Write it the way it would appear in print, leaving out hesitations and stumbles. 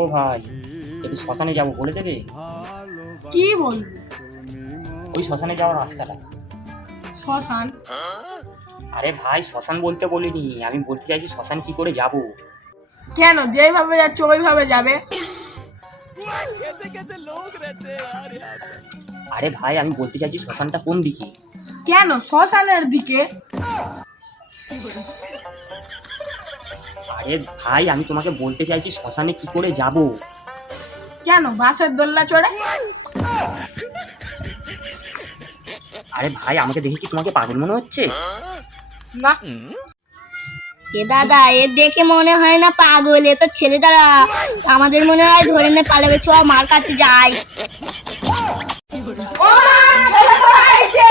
ও ভাই, একটু শ্মশানে যাবো, বলে দেবে? কি বলবো? ওই শ্মশানে যাওয়ার রাস্তাটা। শ্মশান? আরে ভাই, শ্মশান বলতে বলিনি, আমি বলতে চাইছি শ্মশান কি করে যাব। কেন, যেভাবে যাচ্ছে ওইভাবে যাবে। আরে ভাই, আমি বলতে চাইছি শ্মশানটা কোন দিকে। কেন, শ্মশানের দিকে। আরে ভাই, আমি তোমাকে বলতে চাইছি শ্মশানে কি করে যাব। কেন, বাসের দোল্লা চড়ে। আরে ভাই, আমাকে দেখে কি তোমাকে পাগল মনে হচ্ছে? না। এ দাদা, এ দেখে মনে হয় না পাগল, এ তো ছেলে দাঁড়া। আমাদের মনে হয় ধরে নে পালাবে, চ মার কাছে যাই। ও মা, ধরা পড়ে গেছে।